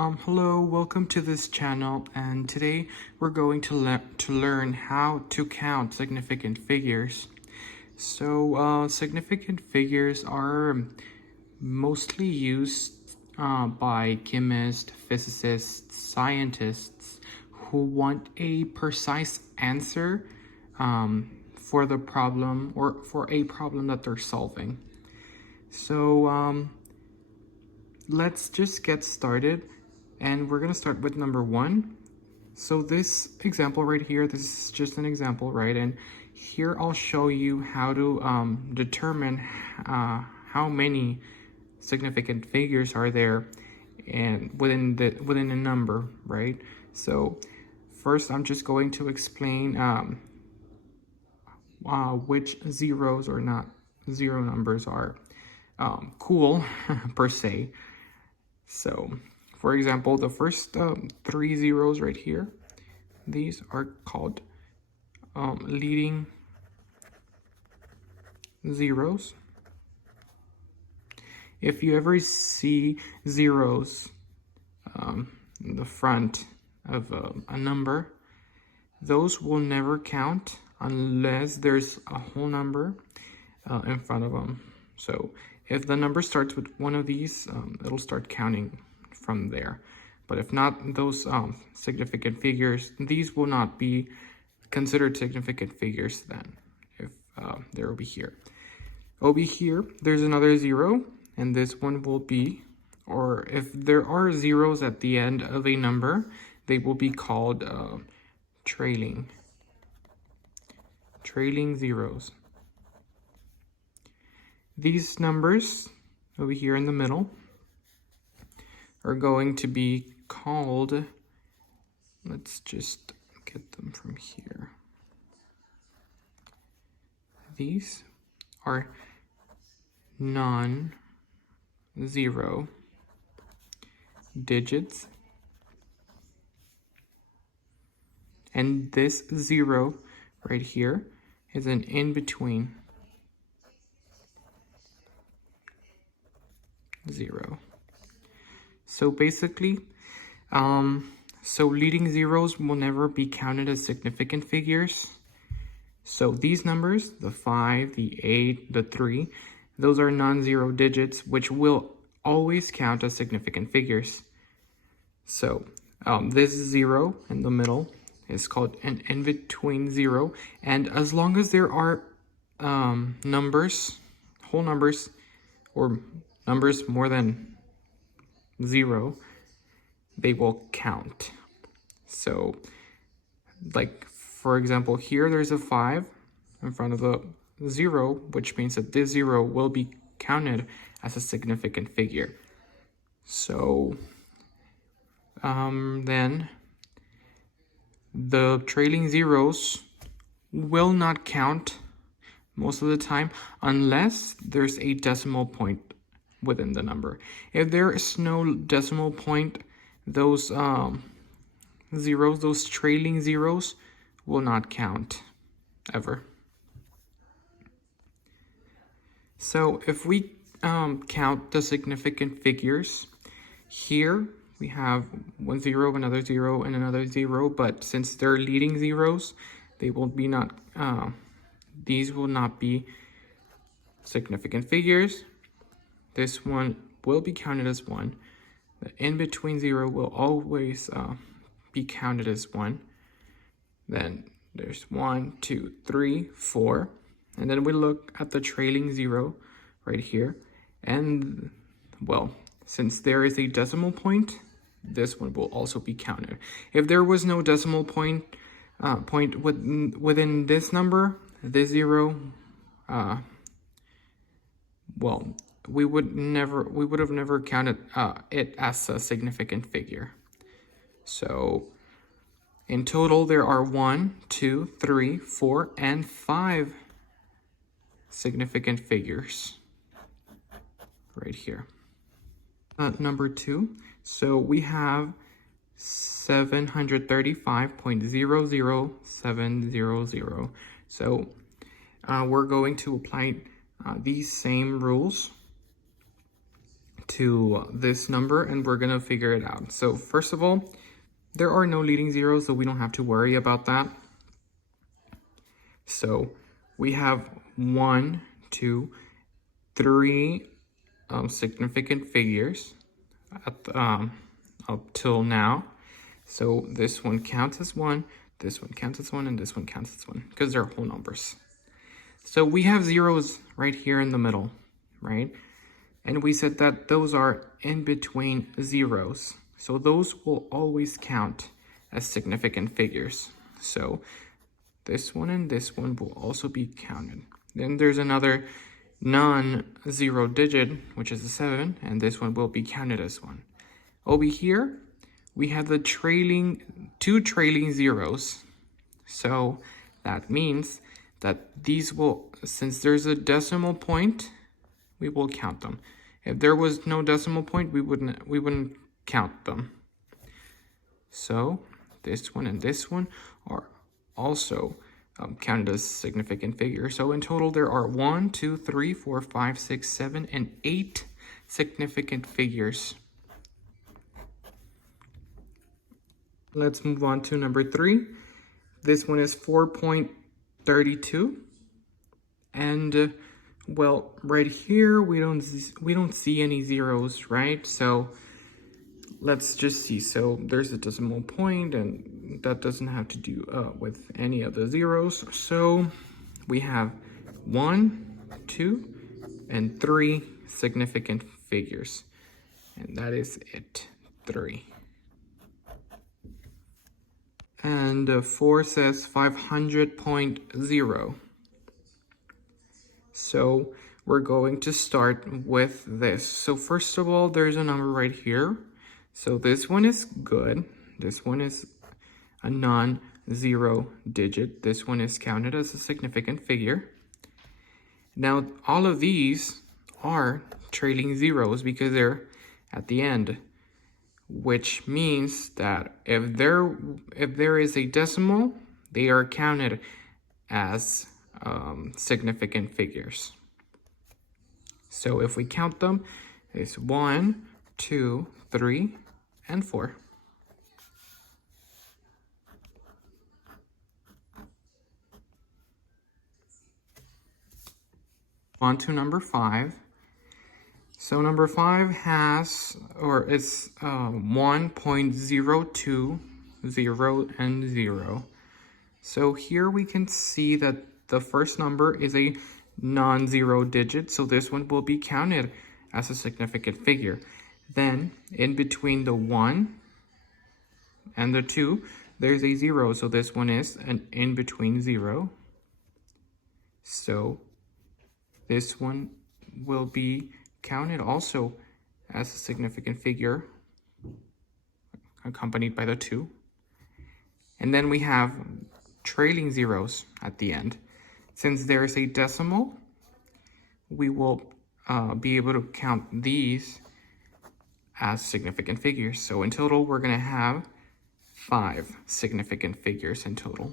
Hello, welcome to this channel, and today we're going to learn how to count significant figures. So, significant figures are mostly used by chemists, physicists, scientists who want a precise answer for the problem or for a problem that they're solving. So, let's just get started. And we're going to start with number 1. So this example right here, this is just an example, right? And here I'll show you how to determine how many significant figures are there and within a number, right? So first I'm just going to explain which zeros or not zero numbers are cool per se. So for example, the first 3 zeros right here, these are called leading zeros. If you ever see zeros in the front of a number, those will never count unless there's a whole number in front of them. So if the number starts with one of these, it'll start counting from there. But if not, those significant figures, these will not be considered significant figures then, if they're over here. Over here, there's another 0, and this one will be, or if there are zeros at the end of a number, they will be called trailing zeros. These numbers over here in the middle are going to be called, let's just get them from here. These are non-zero digits. And this 0 right here is an in-between 0. So basically, so leading zeros will never be counted as significant figures. So these numbers, the 5, the 8, the 3, those are non-zero digits, which will always count as significant figures. So this 0 in the middle is called an in-between 0. And as long as there are numbers, whole numbers, or numbers more than 0, they will count. So like for example, here there's a 5 in front of the 0, which means that this 0 will be counted as a significant figure. So then the trailing zeros will not count most of the time unless there's a decimal point within the number. If there is no decimal point, those zeros, those trailing zeros, will not count ever. So if we count the significant figures, here we have 1 0, another 0, and another 0, but since they're leading zeros, they will be not, these will not be significant figures. This one will be counted as 1. The in-between 0 will always be counted as 1. Then there's 1, 2, 3, 4. And then we look at the trailing 0 right here. And, well, since there is a decimal point, this one will also be counted. If there was no decimal point within this number, this 0, well, we would have never counted it as a significant figure. So in total, there are 1, 2, 3, 4, and 5 significant figures right here. Number 2, so we have 735.00700. So we're going to apply these same rules to this number and we're gonna figure it out. So first of all, there are no leading zeros, so we don't have to worry about that. So we have 1, 2, 3 significant figures up till now. So this one counts as 1, this one counts as 1, and this one counts as 1 because they're whole numbers. So we have zeros right here in the middle, right? And we said that those are in between zeros. So those will always count as significant figures. So this one and this one will also be counted. Then there's another non-zero digit, which is a 7, and this one will be counted as 1. Over here, we have the two trailing zeros. So that means that these will, since there's a decimal point, we will count them. If there was no decimal point, we wouldn't count them. So this one and this one are also counted as significant figures. So in total, there are 1, 2, 3, 4, 5, 6, 7, and 8 significant figures. Let's move on to number 3. This one is 4.32, and well, right here we don't see any zeros, right? So let's just see. So there's a decimal point, and that doesn't have to do with any of the zeros. So we have 1, 2, and 3 significant figures, and that is it, 3. And 4 says 500.0. So we're going to start with this. So first of all, there's a number right here. So this one is good. This one is a non-zero digit. This one is counted as a significant figure. Now, all of these are trailing zeros because they're at the end, which means that if there is a decimal, they are counted as significant figures. So if we count them, it's 1, 2, 3, and 4. On to number 5. So number 5 has, or is 1.020 and 0. So here we can see that the first number is a non-zero digit, so this one will be counted as a significant figure. Then in between the 1 and the 2, there's a 0, so this one is an in-between 0. So this one will be counted also as a significant figure, accompanied by the 2. And then we have trailing zeros at the end. Since there is a decimal, we will be able to count these as significant figures. So in total, we're going to have 5 significant figures in total.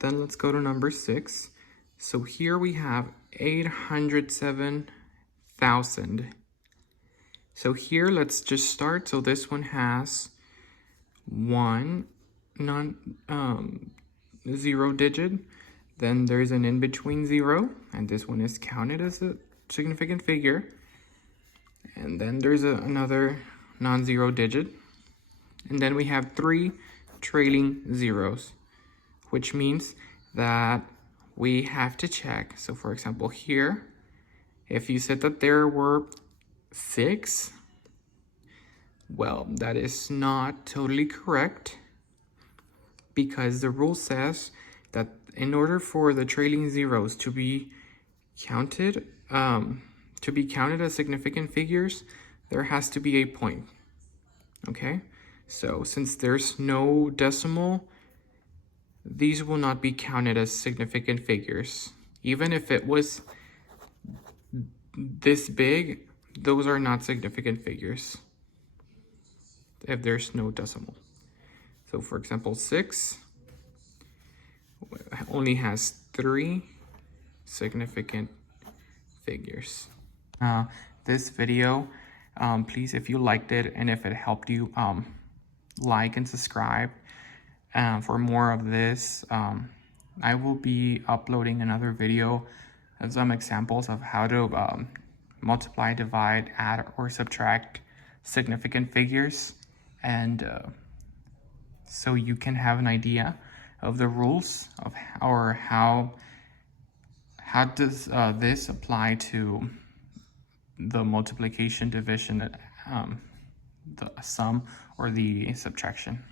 Then let's go to number 6. So here we have 807,000. So here, let's just start. So this one has 1 non-zero digit. Then there's an in-between 0, and this one is counted as a significant figure. And then there's another non-zero digit. And then we have 3 trailing zeros, which means that we have to check. So for example, here, if you said that there were 6, well, that is not totally correct, because the rule says that in order for the trailing zeros to be counted as significant figures, there has to be a point. Okay, so since there's no decimal, these will not be counted as significant figures. Even if it was this big, those are not significant figures if there's no decimal. So for example, 6 only has 3 significant figures. This video, please, if you liked it and if it helped you, like and subscribe. For more of this, I will be uploading another video of some examples of how to multiply, divide, add, or subtract significant figures, and so you can have an idea of the rules of how does this apply to the multiplication, division, the sum, or the subtraction.